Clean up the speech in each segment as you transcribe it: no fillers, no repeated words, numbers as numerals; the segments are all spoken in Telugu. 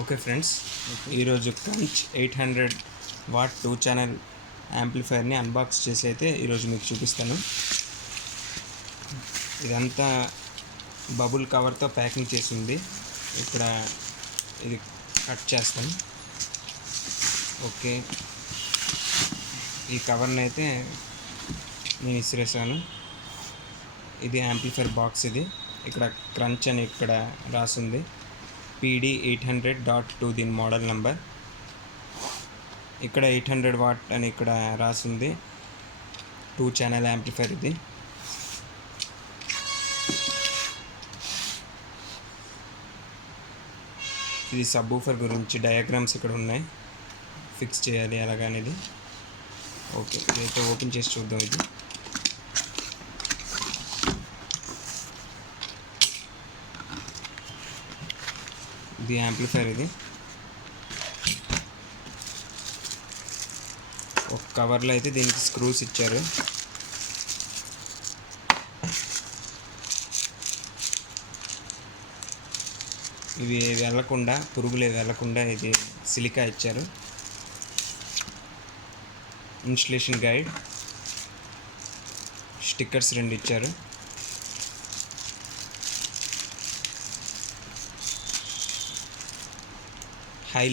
ఓకే ఫ్రెండ్స్, ఈరోజు క్రంచ్ 800 వాట్ 2 ఛానల్ యాంప్లిఫైర్ని అన్బాక్స్ చేసి అయితే ఈరోజు మీకు చూపిస్తాను. ఇదంతా బబుల్ కవర్తో ప్యాకింగ్ చేసి ఉంది. ఇక్కడ ఇది కట్ చేస్తాను. ఓకే, ఈ కవర్ని అయితే నేను ఇసిరేసాను. ఇది యాంప్లిఫైర్ బాక్స్. ఇది ఇక్కడ క్రంచ్ అని ఇక్కడ రాసింది. PD800.2 దీని మోడల్ నెంబర్. ఇక్కడ 800 వాట్ అని ఇక్కడ రాసింది. 2 ఛానల్ యాంప్లిఫైర్ ఇది. ఇది సబ్వూఫర్ గురించి డయాగ్రామ్స్ ఇక్కడ ఉన్నాయి, ఫిక్స్ చేయాలి అలాగనేది. ఓకే, ఇదైతే ఓపెన్ చేసి చూద్దాం. ఇది యాంప్లిఫైర్. ఇది ఒక కవర్లో అయితే దీనికి స్క్రూస్ ఇచ్చారు. ఇవి వెళ్ళకుండా, పురుగులు వెళ్ళకుండా ఇది సిలికా ఇచ్చారు. ఇన్స్టలేషన్ గైడ్, స్టిక్కర్స్ 2 ఇచ్చారు. హై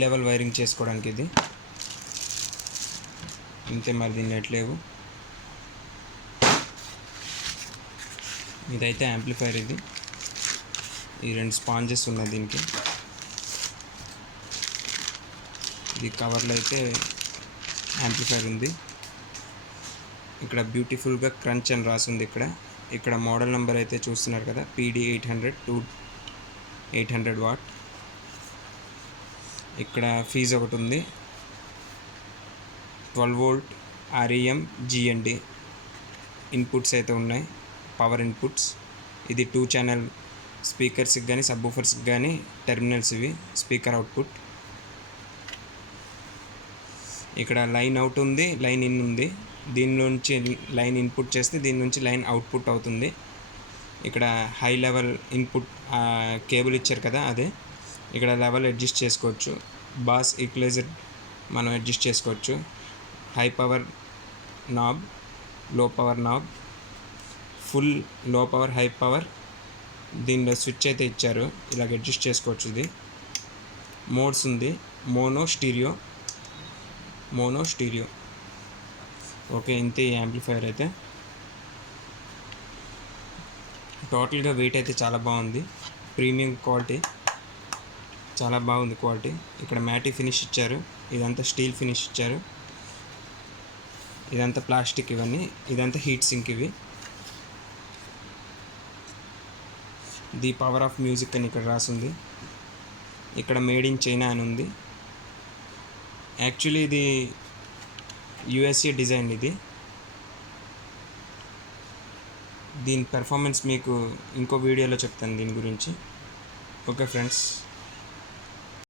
లెవెల్ వైరింగ్ చేసుకోవడానికి ఇది ఇంతే, మరి దీన్ని ఎట్లేవు. ఇదైతే యాంప్లిఫైర్. ఇది ఈ 2 స్పాంజెస్ ఉన్నాయి దీనికి. ఇది కవర్లో అయితే యాంప్లిఫైర్ ఉంది. ఇక్కడ బ్యూటిఫుల్గా క్రంచ్ అని రాసింది. ఇక్కడ మోడల్ నెంబర్ అయితే చూస్తున్నారు కదా, PD800 వాట్. ఇక్కడ ఫీజ్ ఒకటి ఉంది. 12 వోల్ట్ REM GND ఇన్పుట్స్ అయితే ఉన్నాయి, పవర్ ఇన్పుట్స్. ఇది 2 ఛానల్ స్పీకర్స్కి కానీ సబ్వూఫర్స్కి కానీ టెర్మినల్స్. ఇవి స్పీకర్ అవుట్పుట్. ఇక్కడ లైన్ అవుట్ ఉంది, లైన్ ఇన్ ఉంది. దీని నుంచి లైన్ ఇన్పుట్ చేస్తే దీని నుంచి లైన్ అవుట్పుట్ అవుతుంది. ఇక్కడ హై లెవెల్ ఇన్పుట్ కేబుల్ ఇచ్చారు కదా, అదే. ఇక్కడ లెవెల్ అడ్జస్ట్ చేసుకోవచ్చు. బాస్ ఈక్వలైజర్ మనం అడ్జస్ట్ చేసుకోవచ్చు. హై పవర్ నాబ్, లో పవర్ నాబ్, ఫుల్ లో పవర్, హై పవర్. దీనిలో స్విచ్ అయితే ఇచ్చారు, ఇలాగ అడ్జస్ట్ చేసుకోవచ్చు. ఇది మోడ్స్ ఉంది, మోనో స్టీరియో. ఓకే, ఇంతే ఈ యాంప్లిఫైర్ అయితే. టోటల్గా వెయిట్ అయితే చాలా బాగుంది, ప్రీమియం క్వాలిటీ, చాలా బాగుంది క్వాలిటీ. ఇక్కడ మ్యాటీ ఫినిష్ ఇచ్చారు, ఇదంతా స్టీల్ ఫినిష్ ఇచ్చారు. ఇదంతా ప్లాస్టిక్, ఇవన్నీ. ఇదంతా హీట్ సింక్. ఇవి ది పవర్ ఆఫ్ మ్యూజిక్ అని ఇక్కడ రాసింది. ఇక్కడ మేడ్ ఇన్ చైనా అని ఉంది. యాక్చువల్లీ ఇది USA డిజైన్. ఇది దీని పెర్ఫార్మెన్స్ మీకు ఇంకో వీడియోలో చెప్తాను దీని గురించి. Okay friends.